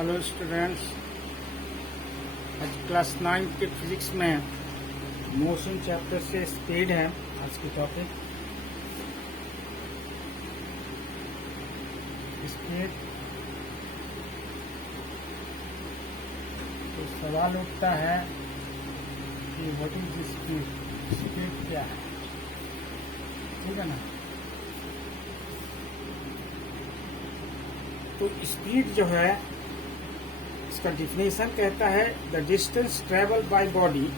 Hello students, आज class 9 के physics में मोशन चैप्टर से स्पीड है आज की टॉपिक। स्पीड तो सवाल उठता है कि व्हाट इज स्पीड, स्पीड क्या है, ठीक है ना। तो स्पीड जो है इसका डिफिनेशन कहता है the distance travel by body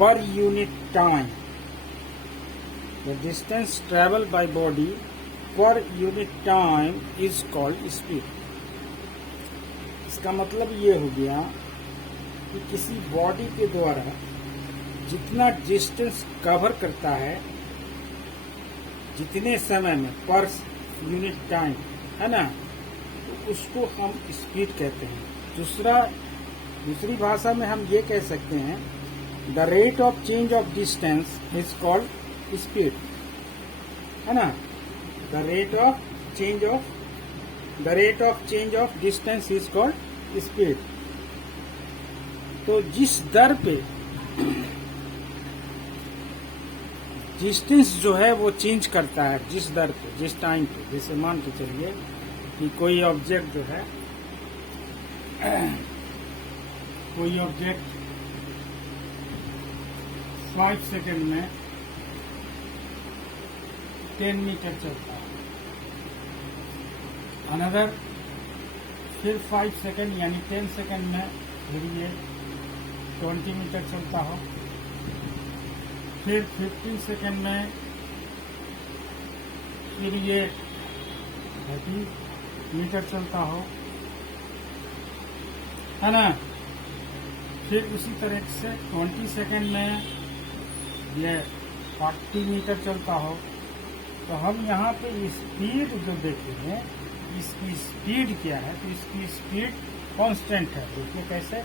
per unit time. The distance travel by body per unit time is called speed. इसका मतलब ये हो गया कि किसी बॉडी के द्वारा जितना डिस्टेंस कवर करता है जितने समय में पर यूनिट टाइम, है ना, तो उसको हम स्पीड कहते हैं। दूसरी भाषा में हम ये कह सकते हैं the rate of change of distance is called speed, है ना। The rate of change of distance is called speed. तो जिस दर पे डिस्टेंस जो है वो चेंज करता है, जिस दर पे, जिस टाइम पे, जैसे मान के चलिए कि कोई ऑब्जेक्ट जो है कोई ऑब्जेक्ट 5 सेकंड में 10 मीटर चलता है, अनदर फिर 5 सेकंड यानी 10 सेकंड में फिर ये 20 मीटर चलता हो, फिर 15 सेकंड में फिर ये 30 मीटर चलता हो, है ना। फिर उसी तरह से 20 सेकंड में ये 40 मीटर चलता हो। तो हम यहाँ पे स्पीड जो देखेंगे, इसकी स्पीड क्या है, तो इसकी स्पीड कांस्टेंट है। देखिए कैसे,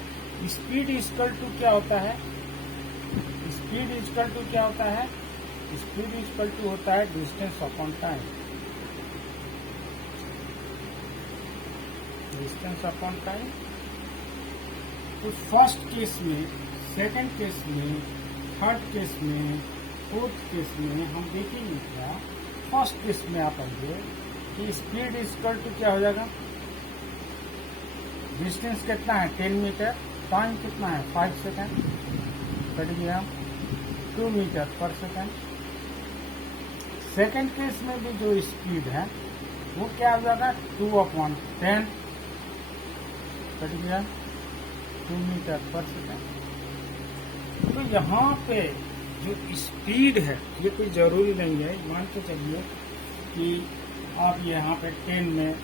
स्पीड इक्वल टू क्या होता है, स्पीड इक्वल टू क्या होता है, स्पीड इक्वल टू होता है distance upon time, distance upon time. तो फर्स्ट केस में, सेकंड केस में, थर्ड केस में, फोर्थ केस में हम देखेंगे क्या। फर्स्ट केस में आप आइए कि स्पीड इक्वल टू क्या हो जाएगा, डिस्टेंस कितना है 10 मीटर, टाइम कितना है 5 सेकंड, कट गया 2 मीटर पर सेकंड। सेकंड केस में भी जो स्पीड है वो क्या हो जाएगा 2/10, कट गया 2 मीटर पर सेकंड। तो यहाँ पे जो स्पीड है ये कोई जरूरी नहीं है। मान के चलिए कि आप यहाँ पे 10 में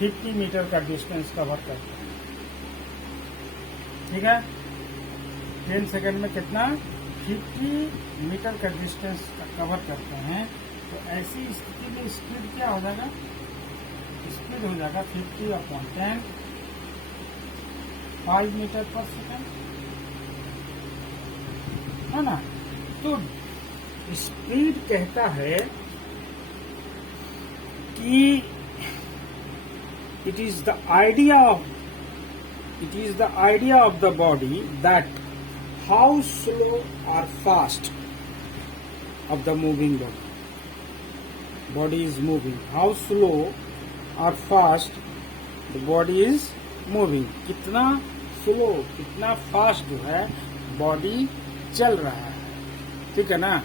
50 मीटर का डिस्टेंस कवर करते हैं, ठीक है। 10 सेकंड में कितना 50 मीटर का डिस्टेंस कवर करते हैं। तो ऐसी स्थिति में स्पीड क्या हो जाएगा, स्पीड हो जाएगा 50/10, 5 मीटर पर सेकंड, है ना। तो स्पीड कहता है कि it is the idea of the body that how slow और fast of the moving body is moving, how slow or fast the body is moving, कितना स्लो कितना फास्ट जो है बॉडी चल रहा है, ठीक है ना।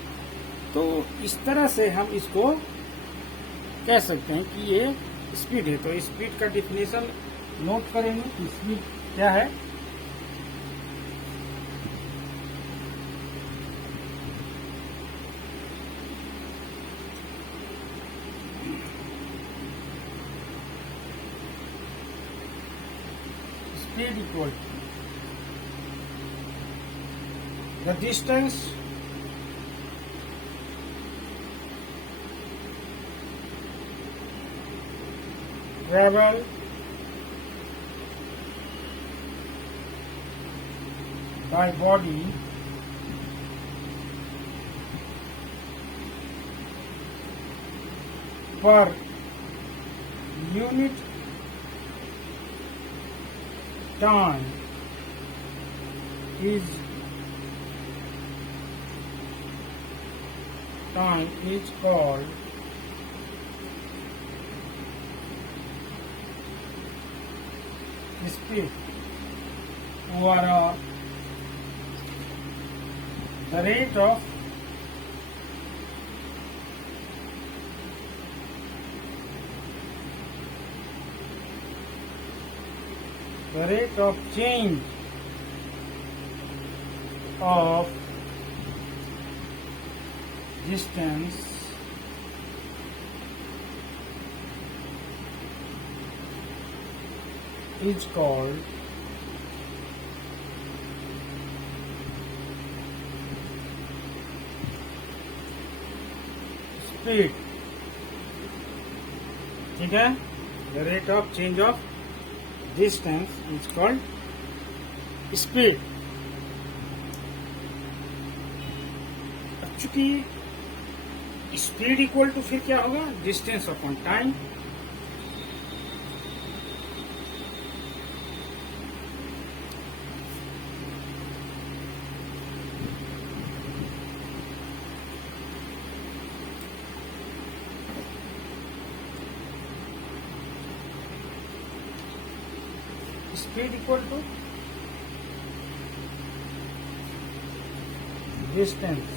तो इस तरह से हम इसको कह सकते हैं कि ये स्पीड है। तो स्पीड का डिफिनेशन नोट करेंगे कि स्पीड क्या है। Speed equal to the distance traveled by body per unit time is called speed, or the rate of change of distance is called speed. ठीक है, the rate of change of distance is called speed. चूंकि speed equal to फिर क्या होगा, distance upon time. Speed equal to distance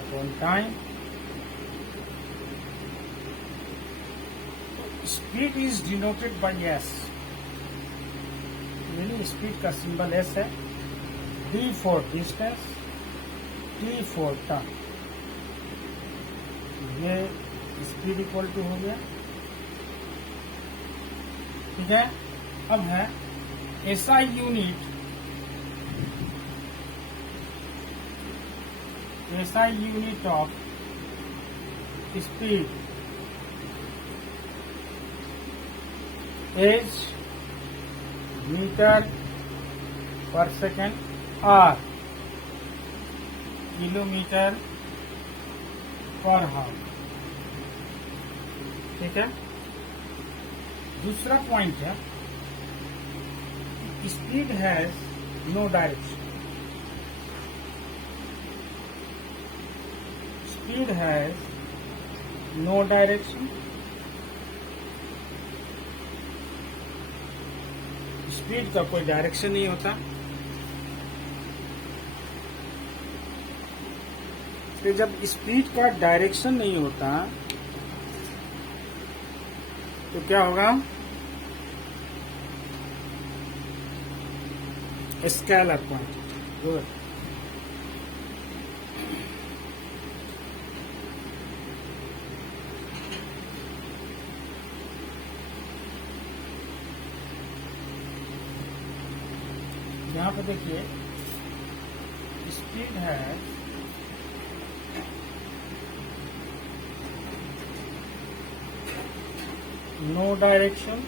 upon time. Speed is denoted by S. यानी speed का symbol S है. D for distance, T for time. ये speed equal to हो गया. ठीक है, अब है SI unit. SI unit of speed is metre per second, or kilometre per hour. ठीक है. दूसरा पॉइंट है, speed has no direction. Speed has no direction. Speed का कोई डायरेक्शन नहीं होता. तो जब स्पीड का डायरेक्शन नहीं होता तो क्या होगा, स्केलर क्वांटिटी. यहाँ पे देखिए, स्पीड है नो डायरेक्शन.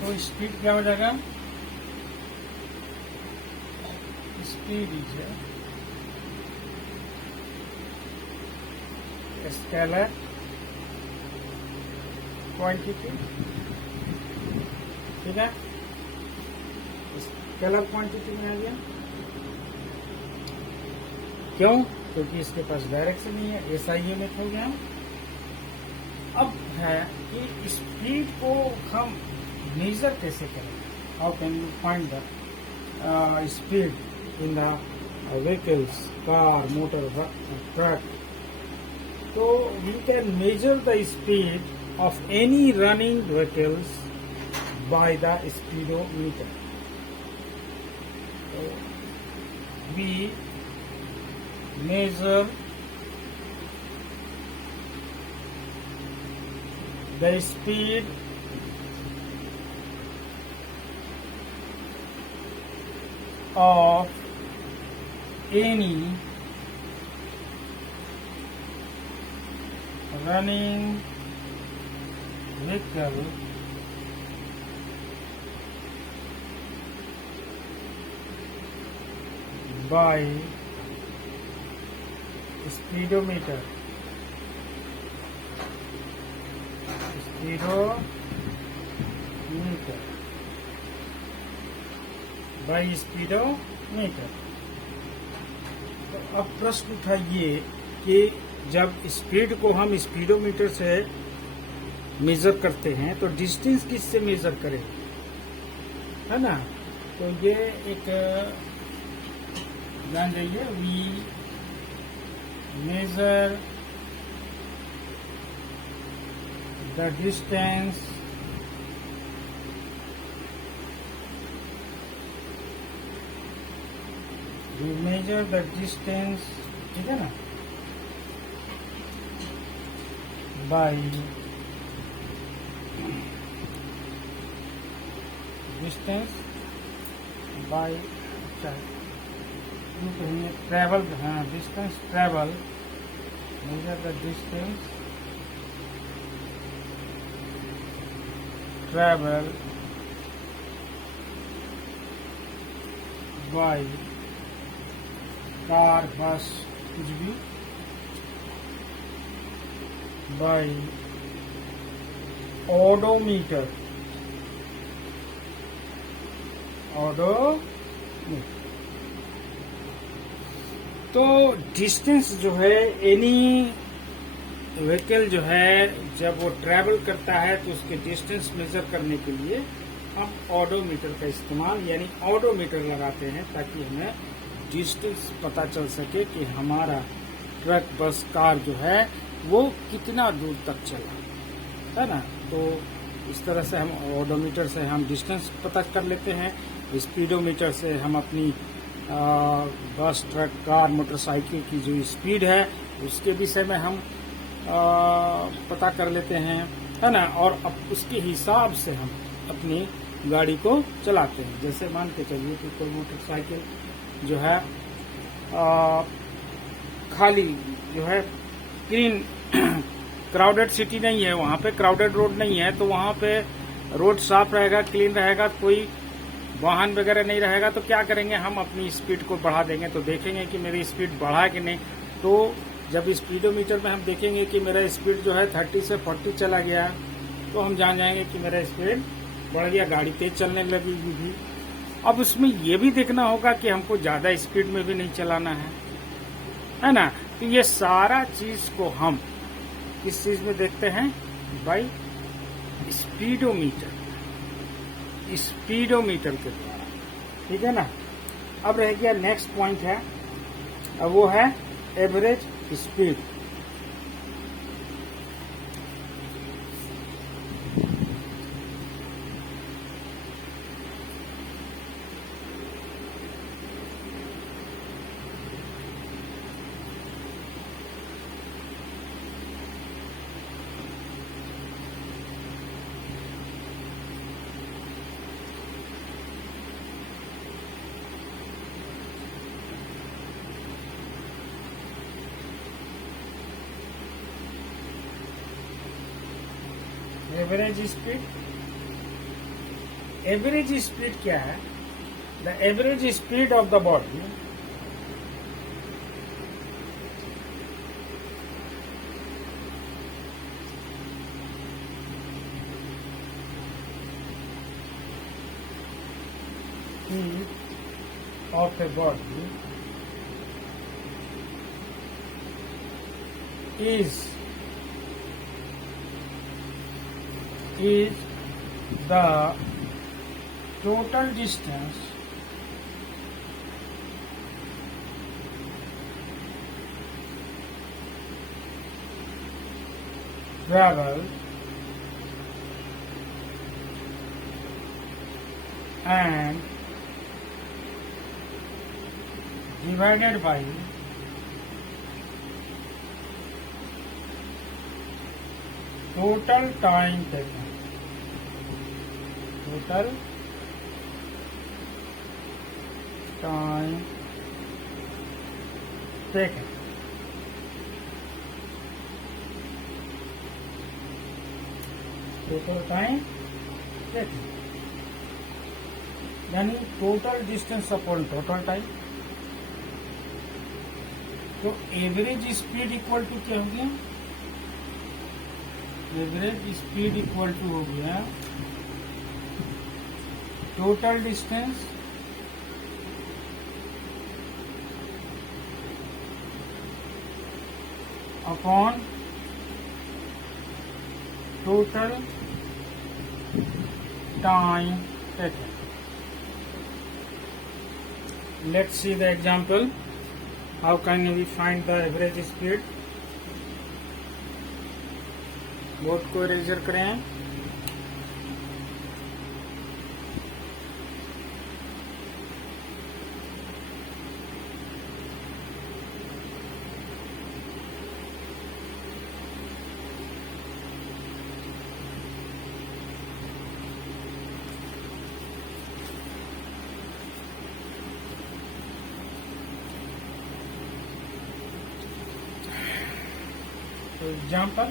तो स्पीड क्या हो जाएगा, स्पीड इज स्केलर क्वांटिटी. ठीक है, स्केलर क्वांटिटी में आ गया. क्यों, क्योंकि इसके पास डायरेक्शन नहीं है. एसआई यूनिट हो गया. अब है कि स्पीड को हम मेजर कैसे करें. How can you find the speed in the vehicles, car, motor, truck. तो we can measure the speed of any running vehicles by the speedometer. So we measure the speed of any running vehicle by speedometer. Speedometer by speedometer. तो अब प्रश्न उठा ये कि जब speed को हम स्पीडोमीटर से मेजर करते हैं तो डिस्टेंस किससे मेजर करें, है ना। तो ये एक जान जाइए, वी मेजर द डिस्टेंस ठीक है ना, बाई डिस्टेंस बाई ट्रेवल, हाँ distance travel, measure the distance travel by car, बस, कुछ भी, बाई ओडोमीटर। तो डिस्टेंस जो है एनी व्हीकल जो है जब वो ट्रैवल करता है तो उसके डिस्टेंस मेजर करने के लिए हम ऑडोमीटर का इस्तेमाल यानी ऑडोमीटर लगाते हैं ताकि हमें डिस्टेंस पता चल सके कि हमारा ट्रक, बस, कार जो है वो कितना दूर तक चला, है ना। तो इस तरह से हम ऑडोमीटर से हम डिस्टेंस पता कर लेते हैं। स्पीडोमीटर से हम अपनी बस, ट्रक, कार, मोटरसाइकिल की जो स्पीड है उसके विषय में हम पता कर लेते हैं, है ना। और अब उसके हिसाब से हम अपनी गाड़ी को चलाते हैं। जैसे मान के चलिए कि कोई मोटरसाइकिल जो है खाली जो है क्लीन क्राउडेड सिटी नहीं है, वहाँ पे क्राउडेड रोड नहीं है, तो वहाँ पे रोड साफ रहेगा, क्लीन रहेगा, कोई वाहन वगैरह नहीं रहेगा। तो क्या करेंगे, हम अपनी स्पीड को बढ़ा देंगे। तो देखेंगे कि मेरी स्पीड बढ़ा कि नहीं। तो जब स्पीडोमीटर में हम देखेंगे कि मेरा स्पीड जो है 30 से 40 चला गया तो हम जान जाएंगे कि मेरा स्पीड बढ़ गया, गाड़ी तेज चलने लगेगी भी। अब उसमें ये भी देखना होगा कि हमको ज्यादा स्पीड में भी नहीं चलाना है ना। तो ये सारा चीज को हम किस चीज में देखते हैं, बाई स्पीडोमीटर के द्वारा, ठीक है ना। अब रह गया नेक्स्ट पॉइंट है, अब वो है एवरेज स्पीड। एवरेज स्पीड क्या है, the average speed of the body of a body is the total distance traveled and divided by total time taken. Total time taken. Total time taken. यानी total distance upon total time. तो average speed equal to क्या हो गया, average speed equal to हो गया total distance upon total time taken. Let's see the example. How can we find the average speed? Board को eraser करें. For example,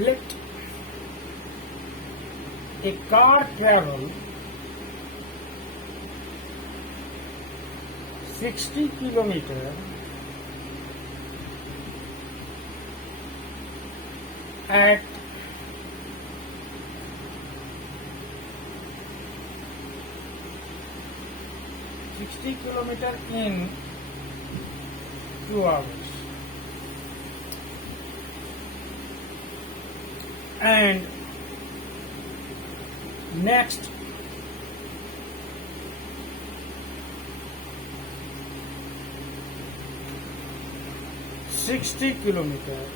let a car travel 60 kilometers at 60 kilometers in 2 hours, and next kilometers.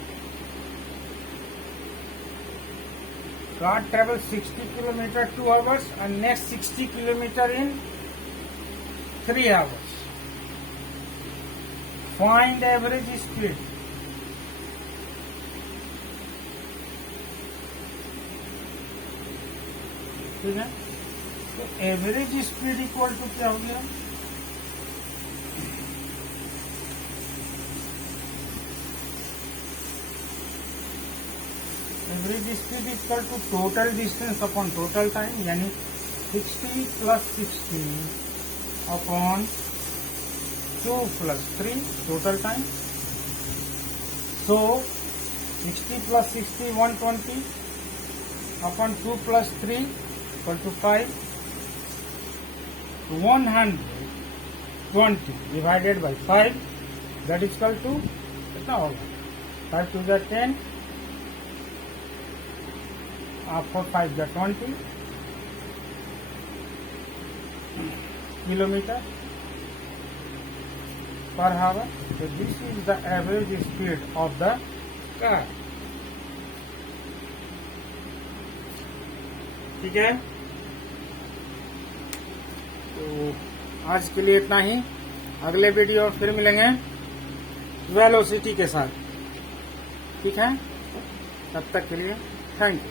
Car travels 60 kilometers 2 hours and next 60 kilometers in 3 hours. Find average speed. ठीक है, तो average speed equal to क्या हो गया? Average speed equal to total distance upon total time, यानी 60 + 60 upon 2 + 3 total time. So 60 + 60 120 upon 2 + 3 equal to 5. 120 divided by 5, that is equal to कितना होगा? 5 to the 10, 4 5 the 20 kilometer per hour. So this is the average speed of the car. ठीक है, तो आज के लिए इतना ही. अगले वीडियो फिर मिलेंगे वेलोसिटी के साथ. ठीक है, तब तक के लिए थैंक यू.